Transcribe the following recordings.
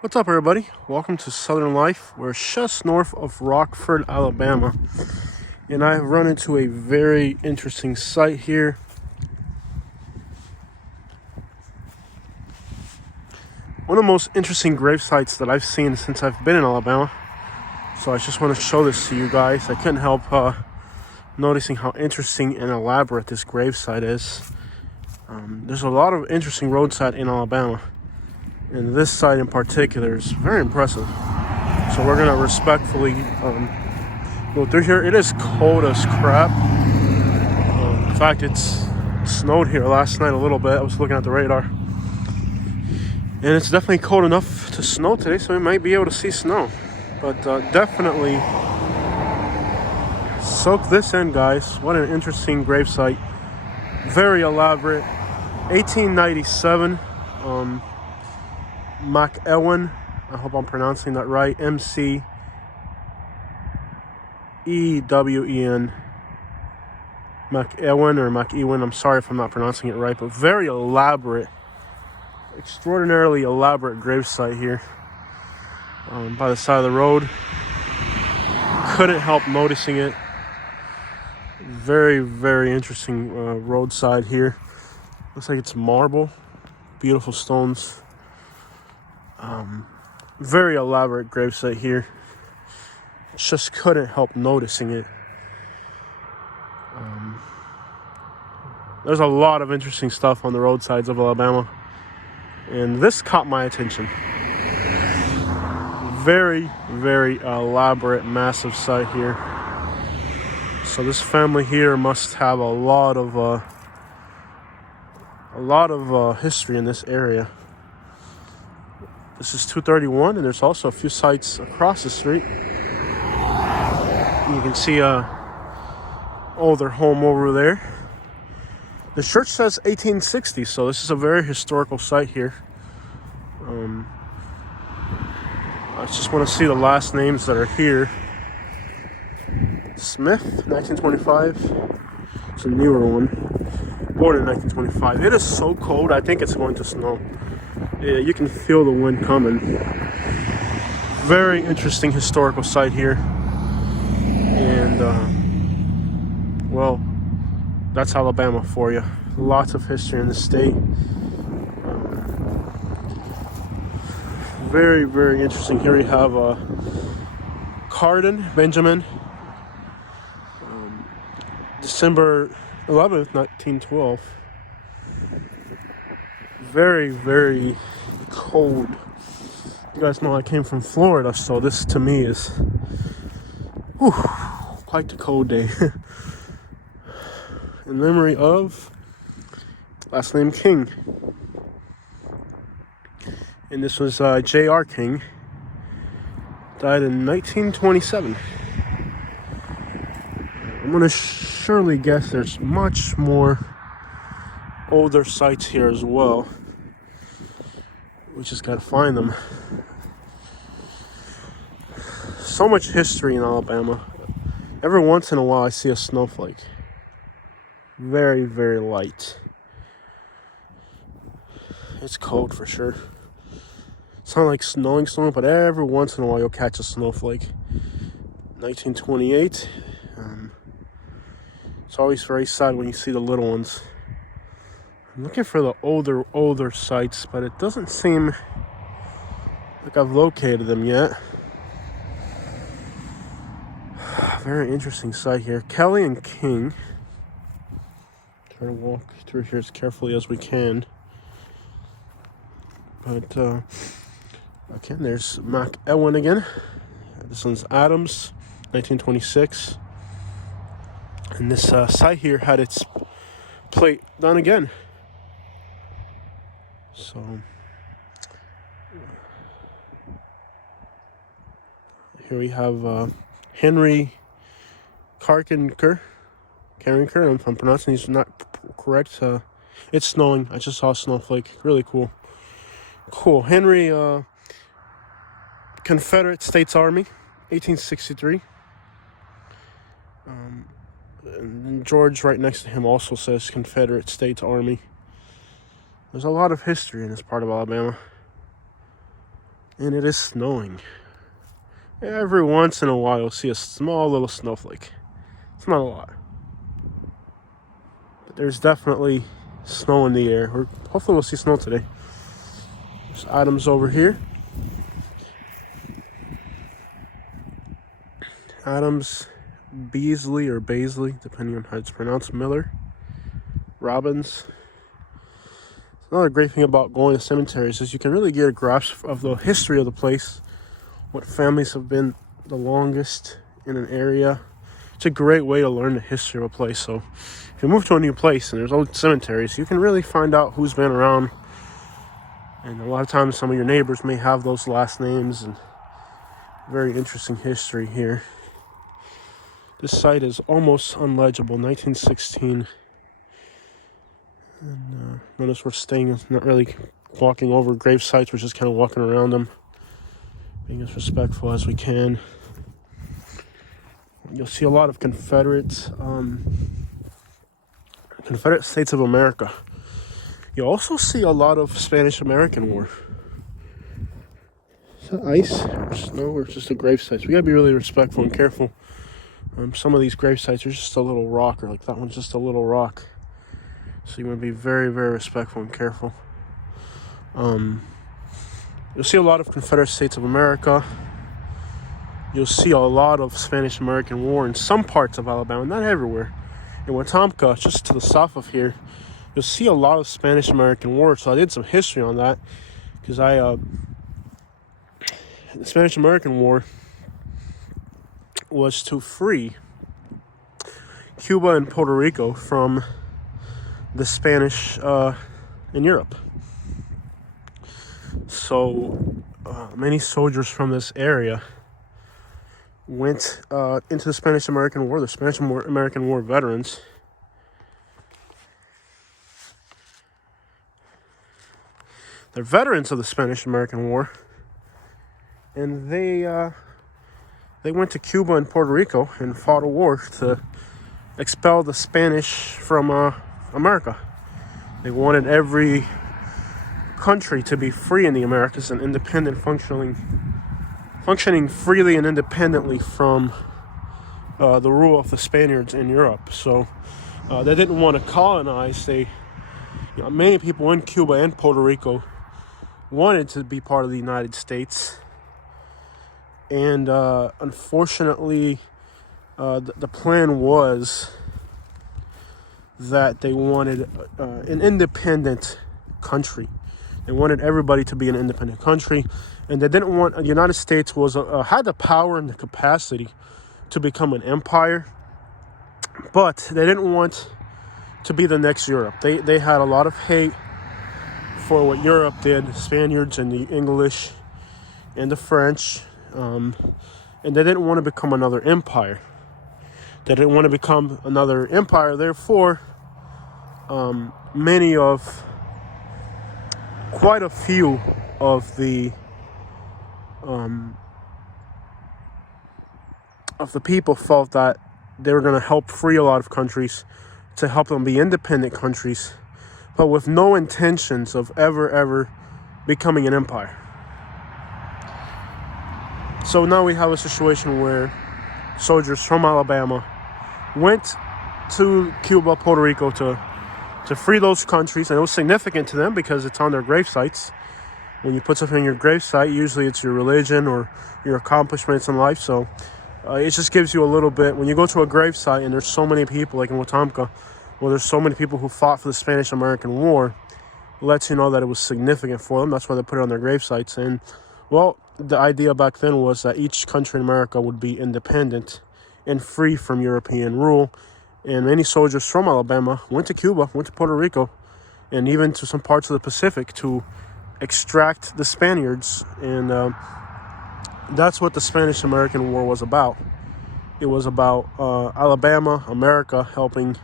What's up, everybody? Welcome to Southern Life. We're just north of Rockford, Alabama, and I've run into a very interesting site here. One of the most interesting grave sites that I've seen since I've been in Alabama. So I just want to show this to you guys. I couldn't help noticing how interesting and elaborate this grave site is. There's a lot of interesting roadside in Alabama, and this site in particular is very impressive. So we're gonna respectfully go through here. It is cold as crap. In fact, it's snowed here last night a little bit. I was looking at the radar, and it's definitely cold enough to snow today, so we might be able to see snow. But definitely soak this in, guys. What an interesting gravesite. Very elaborate. 1897. McEwen. I hope I'm pronouncing that right. McEwen. McEwen or McEwen. I'm sorry if I'm not pronouncing it right, but very elaborate, extraordinarily elaborate gravesite here by the side of the road. Couldn't help noticing it. Very, very interesting roadside here. Looks like it's marble. Beautiful stones. Very elaborate gravesite here. Just couldn't help noticing it. There's a lot of interesting stuff on the roadsides of Alabama, and this caught my attention. Very, very elaborate, massive site here. So this family here must have a lot of history in this area. This is 231, and there's also a few sites across the street. You can see older home over there. The church says 1860, so this is a very historical site here. I just want to see the last names that are here. Smith, 1925. It's a newer one. Born in 1925. It is so cold, I think it's going to snow. Yeah, you can feel the wind coming. Very interesting historical site here. And, well, that's Alabama for you. Lots of history in the state. Very, very interesting. Here we have Carden, Benjamin. December 11th, 1912. Very, very cold. You guys know I came from Florida, so this to me is quite the cold day. In memory of last name King. And this was J.R. King. Died in 1927. I'm going to surely guess there's much more older sites here as well. We just got to find them. So much history in Alabama. Every once in a while I see a snowflake. Very, very light. It's cold for sure. It's not like snowing, but every once in a while you'll catch a snowflake. 1928. It's always very sad when you see the little ones. I'm looking for the older sites, but it doesn't seem like I've located them yet. Very interesting site here. Kelly and King. Try to walk through here as carefully as we can. But, again, there's McEwen again. This one's Adams, 1926. And this site here had its plate done again. So, here we have Henry Carringer, if I'm pronouncing these not correct. It's snowing. I just saw a snowflake. Really cool. Cool. Henry, Confederate States Army, 1863. And George right next to him also says Confederate States Army. There's a lot of history in this part of Alabama. and it is snowing. Every once in a while, you'll see a small little snowflake. It's not a lot, but there's definitely snow in the air. Hopefully we'll see snow today. There's Adams over here. Adams, Beasley or Baisley, depending on how it's pronounced. Miller, Robbins. Another great thing about going to cemeteries is you can really get a grasp of the history of the place, what families have been the longest in an area. It's a great way to learn the history of a place. So if you move to a new place and there's old cemeteries, you can really find out who's been around. And a lot of times some of your neighbors may have those last names, and very interesting history here. This site is almost unlegible, 1916. And notice we're staying, not really walking over grave sites, we're just kind of walking around them, being as respectful as we can. You'll see a lot of Confederate States of America. You also see a lot of Spanish-American War. Is that ice or snow or just a grave sites? We gotta be really respectful and careful. Some of these grave sites are just a little rock, or like that one's just a little rock. So you want to be very, very respectful and careful. You'll see a lot of Confederate States of America. You'll see a lot of Spanish-American War in some parts of Alabama, not everywhere. In Wetumpka, just to the south of here, you'll see a lot of Spanish-American War. So I did some history on that, because the Spanish-American War was to free Cuba and Puerto Rico from the Spanish in Europe. So many soldiers from this area went into the Spanish-American War. The Spanish-American War veterans. They're veterans of the Spanish-American War, and they went to Cuba and Puerto Rico and fought a war to expel the Spanish from America. They wanted every country to be free in the Americas and independent, functioning freely and independently from the rule of the Spaniards in Europe. So they didn't want to colonize. Many people in Cuba and Puerto Rico wanted to be part of the United States. And unfortunately, the plan was that they wanted an independent country. They wanted everybody to be an independent country, and they didn't want the United States had the power and the capacity to become an empire, but they didn't want to be the next Europe. They had a lot of hate for what Europe did, the Spaniards and the English and the French. And they didn't want to become another empire. They didn't want to become another empire. Therefore, quite a few of the people felt that they were going to help free a lot of countries, to help them be independent countries, but with no intentions of ever becoming an empire. So now we have a situation where soldiers from Alabama went to Cuba, Puerto Rico to free those countries, and it was significant to them because it's on their grave sites. When you put something on your grave site, usually it's your religion or your accomplishments in life. So it just gives you a little bit. When you go to a grave site and there's so many people, like in Wetumpka, well, there's so many people who fought for the Spanish-American War, it lets you know that it was significant for them. That's why they put it on their grave sites. And, well, the idea back then was that each country in America would be independent and free from European rule. And many soldiers from Alabama went to Cuba, went to Puerto Rico, and even to some parts of the Pacific to extract the Spaniards. And that's what the Spanish-American War was about. It was about Alabama, America, helping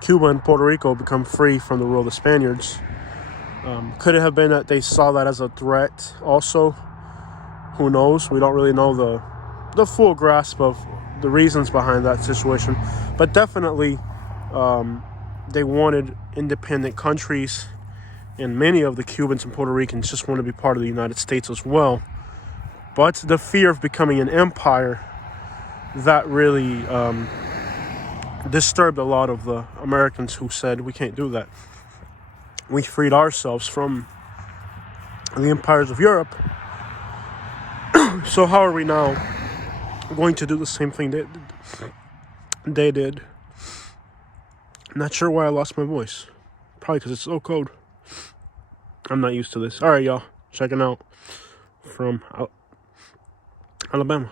Cuba and Puerto Rico become free from the rule of the Spaniards. Could it have been that they saw that as a threat also? Who knows? We don't really know the full grasp of the reasons behind that situation. But definitely, they wanted independent countries, and many of the Cubans and Puerto Ricans just want to be part of the United States as well. But the fear of becoming an empire, that really disturbed a lot of the Americans who said, we can't do that. We freed ourselves from the empires of Europe. So how are we now going to do the same thing they did? Not sure why I lost my voice. Probably because it's so cold. I'm not used to this. All right, y'all. Checking out from Alabama.